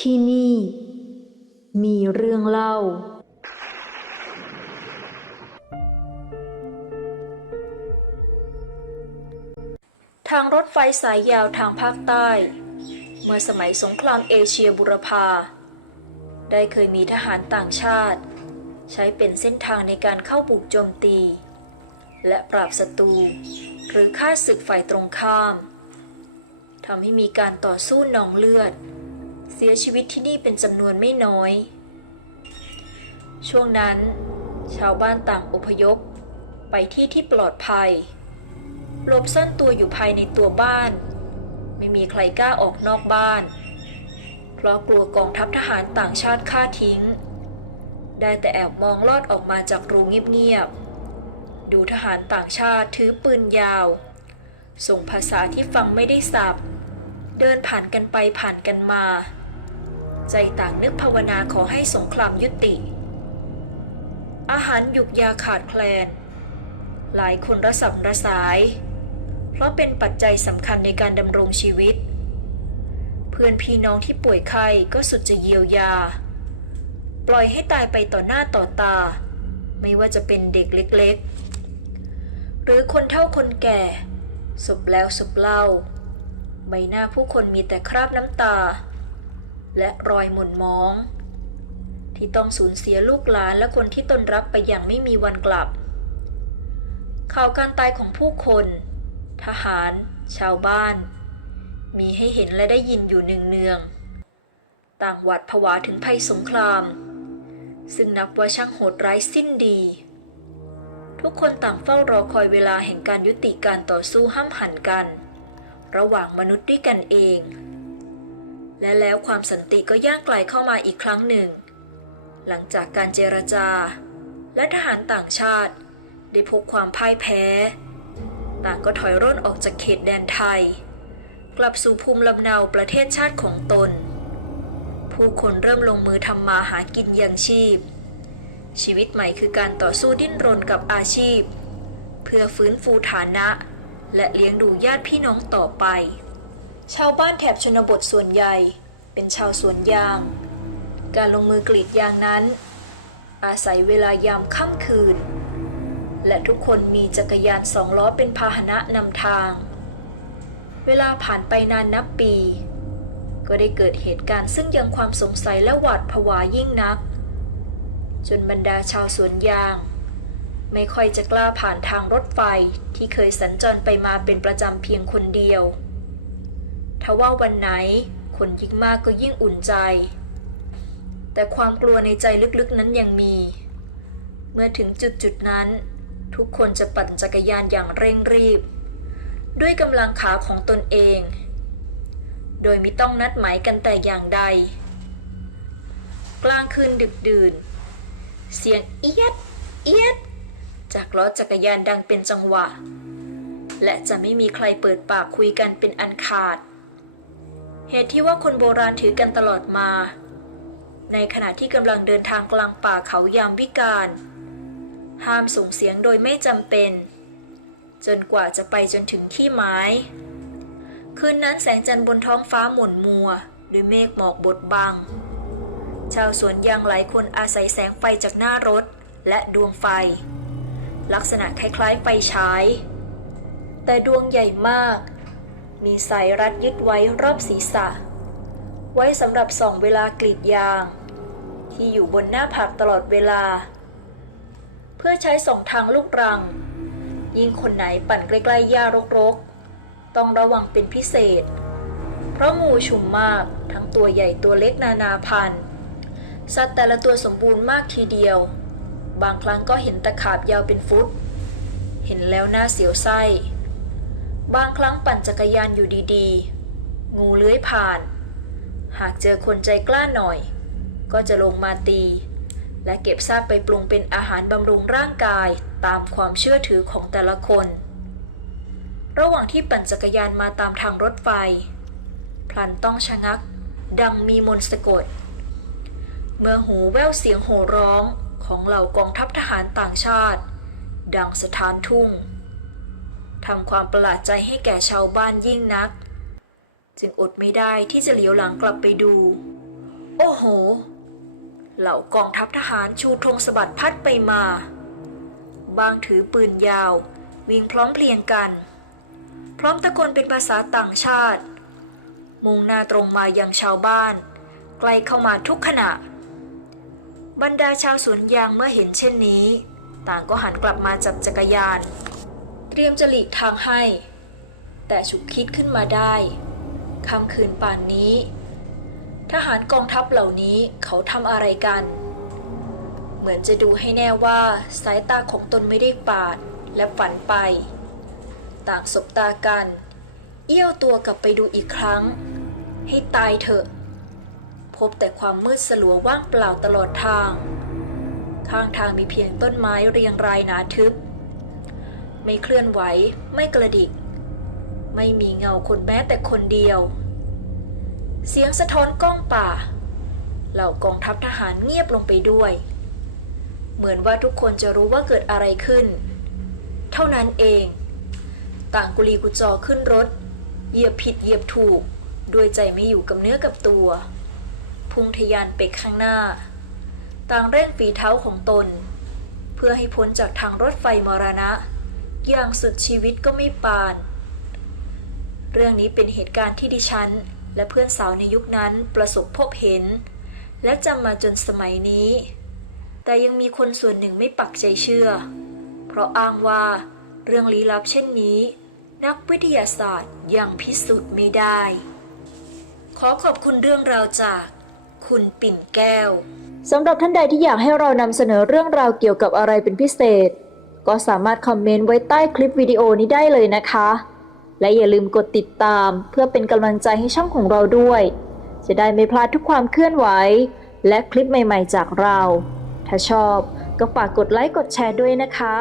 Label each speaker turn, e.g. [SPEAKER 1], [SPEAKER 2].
[SPEAKER 1] ที่นี่ มีเรื่องเล่า ทางรถไฟสายยาวทางภาคใต้ เมื่อสมัยสงครามเอเชียบุรพา ได้เคยมีทหารต่างชาติ ใช้เป็นเส้นทางในการเข้าบุกโจมตี และปราบศัตรู หรือฆ่าศึกฝ่ายตรงข้ามทำให้มีการต่อสู้นองเลือด เสียชีวิตที่นี่เป็นจำนวนไม่น้อย ช่วงนั้น ชาวบ้านต่างอพยพ ไปที่ที่ปลอดภัย หลบซ่อนตัวอยู่ภายในตัวบ้าน ไม่มีใครกล้าออกนอกบ้าน เพราะกลัวกองทัพทหารต่างชาติฆ่าทิ้ง ได้แต่แอบมองลอดออกมาจากรูเงียบๆ ดูทหารต่างชาติถือปืนยาว ส่งภาษาที่ฟังไม่ได้สับเดินผ่านกันไปผ่านกันมา ใจต่างนึกภาวนาขอให้สงครามยุติ อาหารหยุกยาขาดแคลน หลายคนระสับระสาย เพราะเป็นปัจจัยสำคัญในการดำรงชีวิต เพื่อนพี่น้องที่ป่วยไข้ก็สุดจะเยียวยา ปล่อยให้ตายไปต่อหน้าต่อตา ไม่ว่าจะเป็นเด็กเล็กๆ หรือคนเฒ่าคนแก่ศพแล้วศพเล่า ใบหน้าผู้คนมีแต่คราบน้ำตา และรอยหม่นมอง ที่ต้องสูญเสียลูกหลานและคนที่ตนรักไปอย่างไม่มีวันกลับ ข่าวการตายของผู้คน ทหาร ชาวบ้าน มีให้เห็นและได้ยินอยู่เนืองๆต่างหวาดผวาถึงภัยสงคราม ซึ่งนับว่าช่างโหดร้ายสิ้นดี ทุกคนต่างเฝ้ารอคอยเวลาแห่งการยุติการต่อสู้ห้ามหันกัน ระหว่างมนุษย์ด้วยกันเอง และแล้วความสันติก็ย่างไกลเข้ามาอีกครั้งหนึ่ง หลังจากการเจรจา และทหารต่างชาติ ได้พบความพ่ายแพ้ ต่างก็ถอยร่นออกจากเขตแดนไทย กลับสู่ภูมิลำเนาประเทศชาติของตน ผู้คนเริ่มลงมือทำมาหากินยังชีพ ชีวิตใหม่คือการต่อสู้ดิ้นรนกับอาชีพ เพื่อฟื้นฟูฐานะ และเลี้ยงดูญาติพี่น้องต่อไป ชาวบ้านแถบชนบทส่วนใหญ่เป็นชาวสวนยาง การลงมือกรีดยางนั้น อาศัยเวลายามค่ำคืน และทุกคนมีจักรยานสองล้อเป็นพาหนะนำทาง เวลาผ่านไปนานนับปี ก็ได้เกิดเหตุการณ์ซึ่งยังความสงสัยและหวาดผวายิ่งนัก จนบรรดาชาวสวนยาง ไม่ค่อยจะกล้าผ่านทางรถไฟที่เคยสัญจรไปมาเป็นประจำเพียงคนเดียว ทว่าวันไหนคนยิ่งมากก็ยิ่งอุ่นใจ แต่ความกลัวในใจลึกๆนั้นยังมี เมื่อถึงจุดจุดๆนั้น ทุกคนจะปั่นจักรยานอย่างเร่งรีบ ด้วยกำลังขาของตนเอง โดยไม่ต้องนัดหมายกันแต่อย่างใด กลางคืนดึกดื่น เสียงเอียด เอียด จากล้อจักรยานดังเป็นจังหวะ และจะไม่มีใครเปิดปากคุยกันเป็นอันขาด เหตุที่ว่าคนโบราณถือกันตลอดมา ในขณะที่กำลังเดินทางกลางป่าเขายามวิกาล ห้ามส่งเสียงโดยไม่จำเป็น จนกว่าจะไปจนถึงที่หมาย คืนนั้นแสงจันทร์บนท้องฟ้าหม่นมัวด้วยเมฆหมอกบดบัง ชาวสวนยางหลายคนอาศัยแสงไฟจากหน้ารถและดวงไฟ ลักษณะคล้ายๆไฟฉาย แต่ดวงใหญ่มาก มีสายรัดยึดไว้รอบศีรษะ ไว้สำหรับส่องเวลากรีดยาง ที่อยู่บนหน้าผากตลอดเวลา เพื่อใช้ส่องทางลูกรัง ยิ่งคนไหนปั่นใกล้ๆหญ้ารกๆ ต้องระวังเป็นพิเศษ เพราะงูชุมมากทั้งตัวใหญ่ตัวเล็กนานาพันธุ์สัตว์แต่ละตัวสมบูรณ์มากทีเดียว บางครั้งก็เห็นตะขาบยาวเป็นฟุต เห็นแล้วน่าเสียวไส้ บางครั้งปั่นจักรยานอยู่ดีๆ งูเลื้อยผ่าน หากเจอคนใจกล้าหน่อย ก็จะลงมาตี และเก็บซากไปปรุงเป็นอาหารบำรุงร่างกายตามความเชื่อถือของแต่ละคน ระหว่างที่ปั่นจักรยานมาตามทางรถไฟ พลันต้องชะงัก ดังมีมนต์สะกด เมื่อหูแว่วเสียงโห่ร้องของเหล่ากองทัพทหารต่างชาติ ดังสถานทุ่ง ทำความประหลาดใจให้แก่ชาวบ้านยิ่งนัก จึงอดไม่ได้ที่จะเหลียวหลังกลับไปดู โอ้โห เหล่ากองทัพทหารชูธงสะบัดพัดไปมา บางถือปืนยาว วิ่งพร้อมเพรียงกัน พร้อมตะโกนเป็นภาษาต่างชาติ มุ่งหน้าตรงมายังชาวบ้านใกล้เข้ามาทุกขณะ บรรดาชาวสวนยางเมื่อเห็นเช่นนี้ ต่างก็หันกลับมาจับจักรยาน เตรียมจะหลีกทางให้ แต่ฉุกคิดขึ้นมาได้ค่ำคืนป่านนี้ ทหารกองทัพเหล่านี้เขาทำอะไรกัน เหมือนจะดูให้แน่ว่าสายตาของตนไม่ได้ปาดและฝันไป ต่างสบตากัน เอี้ยวตัวกลับไปดูอีกครั้ง ให้ตายเถอะ พบแต่ความมืดสลัวว่างเปล่าตลอดทาง ข้างทางมีเพียงต้นไม้เรียงรายหนาทึบ ไม่เคลื่อนไหว ไม่กระดิก ไม่มีเงาคนแม้แต่คนเดียว เสียงสะท้อนกล้องป่า เหล่ากองทัพทหารเงียบลงไปด้วย เหมือนว่าทุกคนจะรู้ว่าเกิดอะไรขึ้น เท่านั้นเอง ต่างกุลีกุจอขึ้นรถ เหยียบผิดเหยียบถูก ด้วยใจไม่อยู่กับเนื้อกับตัว พุ่งทะยานไปข้างหน้า ต่างเร่งฝีเท้าของตน เพื่อให้พ้นจากทางรถไฟมรณะ อย่างสุดชีวิตก็ไม่ปาน เรื่องนี้เป็นเหตุการณ์ที่ดิฉัน และเพื่อนสาวในยุคนั้นประสบพบเห็น และจำมาจนสมัยนี้ แต่ยังมีคนส่วนหนึ่งไม่ปักใจเชื่อ เพราะอ้างว่าเรื่องลี้ลับเช่นนี้ นักวิทยาศาสตร์ยังพิสูจน์ไม่ได้ ขอขอบคุณเรื่องราวจาก คุณปิ่นแก้วสำหรับท่านใดที่อยากให้เรานำเสนอเรื่องราวเกี่ยวกับอะไรเป็นพิเศษ ก็สามารถคอมเมนต์ไว้ใต้คลิปวิดีโอนี้ได้เลยนะคะ และอย่าลืมกดติดตามเพื่อเป็นกำลังใจให้ช่องของเราด้วย จะได้ไม่พลาดทุกความเคลื่อนไหว และคลิปใหม่ๆจากเรา ถ้าชอบก็ฝากกดไลค์กดแชร์ด้วยนะคะ